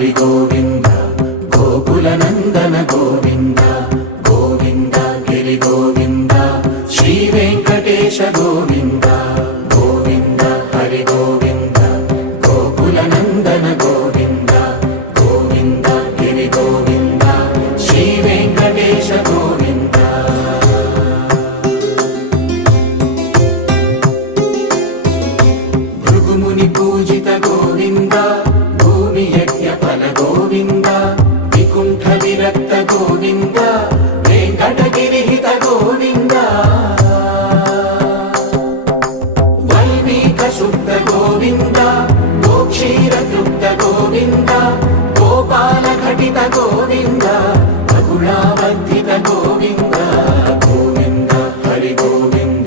హరి గోవింద గోకుల నందన గోవింద గోవింద గిరి గోవింద శ్రీ వెంకటేశ గోవింద గోవింద హరి గోవింద గోకుల నందన గోవింద గోవింద గిరి గోవింద శ్రీ వెంకటేశ గోవింద భృగుముని పూజిత గోవింద భూమి యజ్ఞ ఫల గోవింద వికుంఠ విరక్త గోవింద వెంకటగిరిహిత గోవింద వైదిక శుద్ధ గోవింద గోక్షీర తృప్త గోవింద గోపాల ఘటిత గోవింద